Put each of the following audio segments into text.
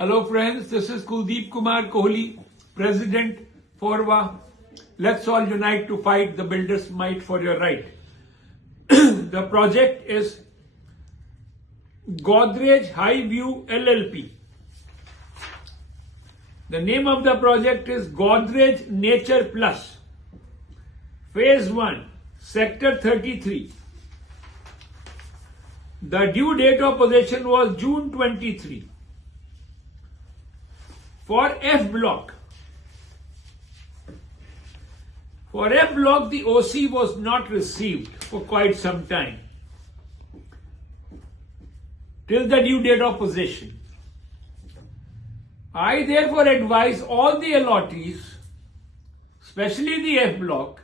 Hello friends, this is Kuldeep Kumar Kohli, President, FORWA. Let's all unite to fight the builders' might for your right. The project is Godrej Highview LLP. The name of the project is Godrej Nature Plus. Phase 1, Sector 33. The due date of possession was June 23. For F block, the OC was not received for quite some time till the due date of possession. I therefore advise all the allottees, especially the F block,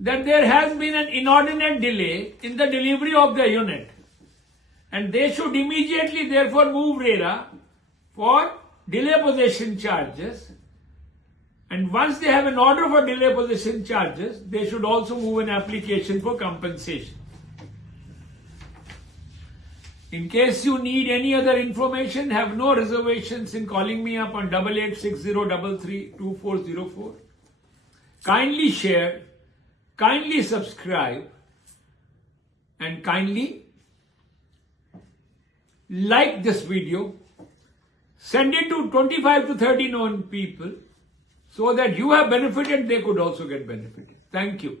that there has been an inordinate delay in the delivery of the unit, and they should immediately therefore move RERA for delay possession charges, and once they have an order for delay possession charges, they should also move an application for compensation. In case you need any other information, have no reservations in calling me up on 8860332404. Kindly share, kindly subscribe, and kindly like this video. Send it to 25 to 30 known people so that you have benefited, they could also get benefited. Thank you.